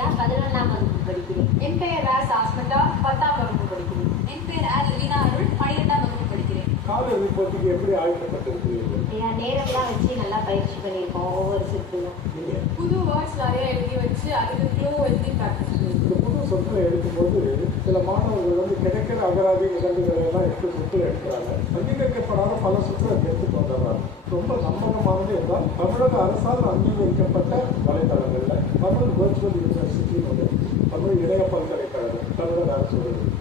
வேதா பதினொன்றாம் வகுப்பு படிக்கிறேன். என் பெயர் ராஸ் ஆஸ்மதா பத்தாம் வகுப்பு படிக்கிறேன். என் பேர் ஆர் லீனா அருள் பன்னிரெண்டாம் வகுப்பு படிக்கிறேன். காலிறுதி போட்டிக்கு எப்படி ஆயத்தப்பட்டிருக்கிறீர்கள் ஐயா நேரம்லாம் வச்சு பயிற்சி பண்ணியிருக்கோம் ஒவ்வொரு சுற்றுலும் நீங்க புது வேர்ட்ஸ் நிறைய எழுதி வச்சு அதுக்கு க்ளூ எழுதி ப்ராக்டிஸ் இந்த புது சொற்களை எடுக்கும்போது சில மாணவர்கள் வந்து கிடைக்கிற அகராதி நிகழ்வுகளை எல்லாம் எடுத்து சொற்கள் எடுக்கிறாங்க. அங்கீகரிக்கப்படாத பல சொற்களை எடுத்துட்டு வந்துடுறாங்க. ரொம்ப நம்பகமானது என்றால் தமிழக அரசால் அங்கீகரிக்கப்பட்ட வலைதளங்கள்ல தமிழ் வேர்ச்சுவல் யூனிவர்சிட்டி ஒன்று தமிழ் இணைய பல்கலைக்கழகம் தமிழக அரசு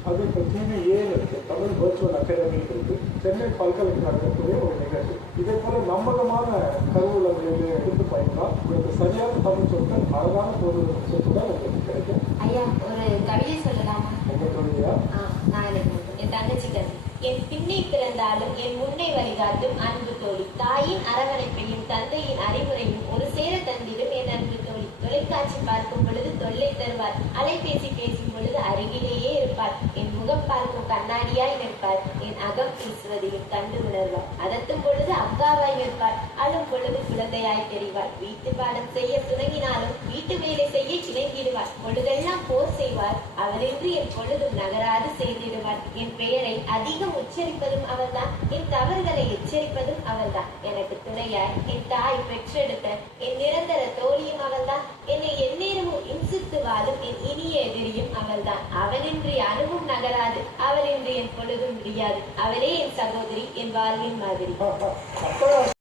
அது இப்போ டிவி ஏன்னு இருக்கு. தமிழ் வேர்ச்சுவல் அகாடமி இருக்கு. சென்னை பல்கலைக்கழகத்துடைய ஒரு நிகழ்ச்சி இதே போல நம்பகமான கருவூலங்களில் எடுத்து பயந்தால் உங்களுக்கு சரியான தமிழ் சொற்கள் அழகான பொருள் சொற்கள் உங்களுக்கு கிடைக்கும். ஐயா ஒரு கவிதை சொல்லலாமா? தொழிலா ஆ, நான் என் தங்கச்சிக்கன் என் பின்னே பிறந்தாலும் என் முன்னே வழிகாட்டும் அன்பு தோழி. தாயின் அரவணைப்பையும் தந்தையின் அறிவுரையும் ஒரு சேர தந்திடும் என் அன்பு தோழி. தொலைக்காட்சி பார்க்கும் பொழுது தொல்லை தருவார். அலைபேசி பேசும் பொழுது அருகிலேயே இருப்பார். என் முகம் பார்க்கும் கண்ணாடியாய் நிற்பார் என் அகம் பேசுவதையும் கண்டு உணர்வார் அதட்டும் பொழுது அக்காவாய் நிற்பார். அழும் பொழுது குழந்தையாய் தெரிவார். வீட்டு பாடம் செய்ய துணங்கினாலும் வீட்டு வேலை செய்ய இணைந்திடுவார் பொழுதெல்லாம் போர் செய்வார். அவரின்றி என் பொழுதும் நகராது செய்திடுவார். என் பெயரை அதிகம் உச்சரிப்பதும் அவர்தான். என் தவறுகளை எச்சரிப்பதும் அவர்தான். எனக்கு துணையாய் என் தாய் பெற்றெடுத்த என் நிரந்தர தோழியும் அவள்தான் என்னை எந்நேரமும் இம்சித்து வாழும் என் இனிய எதிரியும் அவள்தான் அவனின்றி அணுவும் நகராது. அவளின்றி என் பொழுதும் முடியாது. அவளே என் சகோதரி என் வாழ்வின் மாதிரி.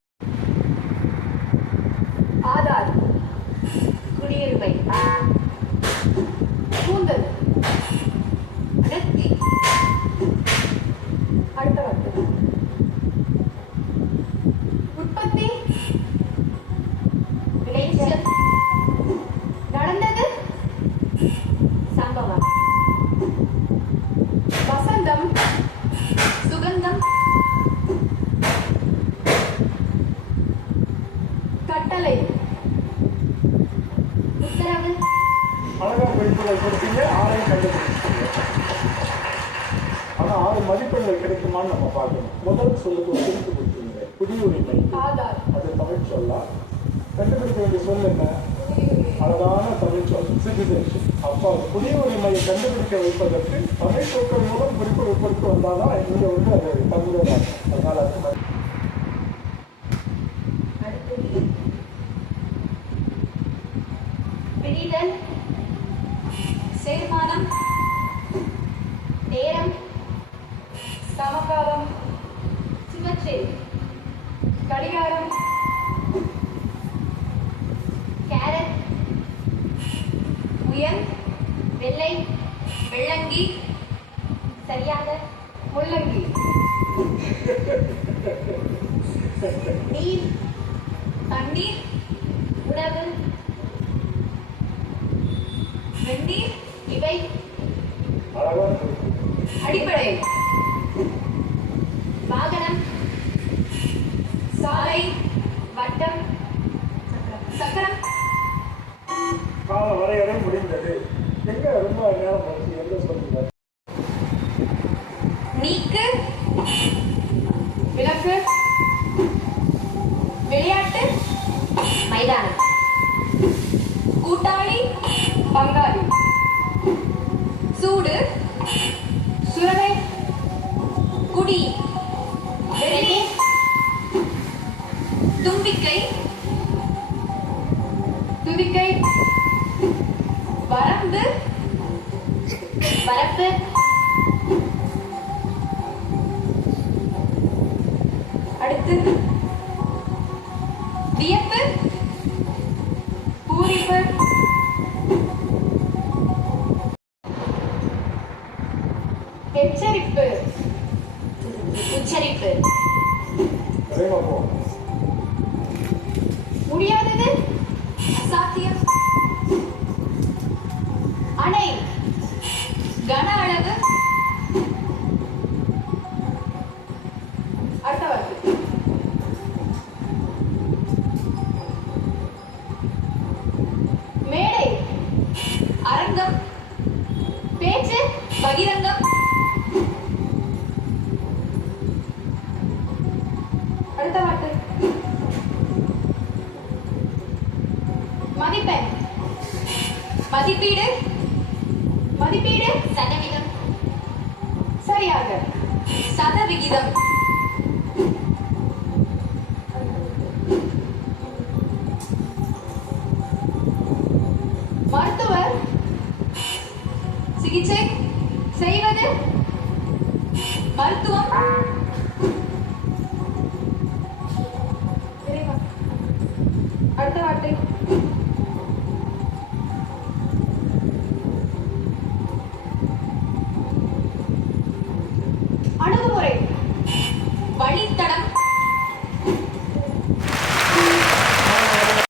நடந்தது சம்பவம். வசந்தம் சுகந்தம் கட்டளை. உத்தரவு. அழகா குறிப்புகள் கொடுத்தீங்க ஆறையும் கண்டுபிடிச்சிங்க ஆனா ஆறு மதிப்பெண்கள் கிடைக்குமான்னு நம்ம பார்க்கணும். முதல் சொல்லுக்கு ஒரு குறிப்பு கொடுத்தீங்க குடியுரிமை அது தமிழ் சொல்லா. கண்டுபிடிக்க வேண்டிய சூழ்நிலை அழகான தமிழ் சொல். சிட்டிசன்ஷிப் அப்போ குடியுரிமையை கண்டுபிடிக்க வைப்பதற்கு தமிழ் சொற்கள் மூலம் குறிப்பு உட்படுத்தி வந்தால்தான் இங்கே வந்து அது தமிழர் அதனால அது மதி- சேர்மானம் நேரம் சமகாலம் சுமற்றில் கடிகாரம் உயர் வெள்ளை வெள்ளங்கி சரியாக முள்ளங்கி. நீர் தண்ணீர் உணவு வெந்நீர் இவை அடிப்படை. வாகனம் சாலை வட்டம் சக்கரம். கால வரையறை முடிந்தது. எங்க ரொம்ப நேரம் போச்சு எங்க சொல்லுங்க நீக்கு. விளக்கு. விளையாட்டு. மைதானம். கூட்டாளி. பங்காளி. சூடு. சுரவை. குடி. வெளியே தும்பிக்கை. துதிக்கை வரம்பு வரப்பு அடுத்து. வியப்பு. பூரிப்பு. எச்சரிப்பு. உச்சரிப்பு. மதிப்பீடு? மதிப்பீடு? சதவீதம். சரியாக. சதவிகிதம்.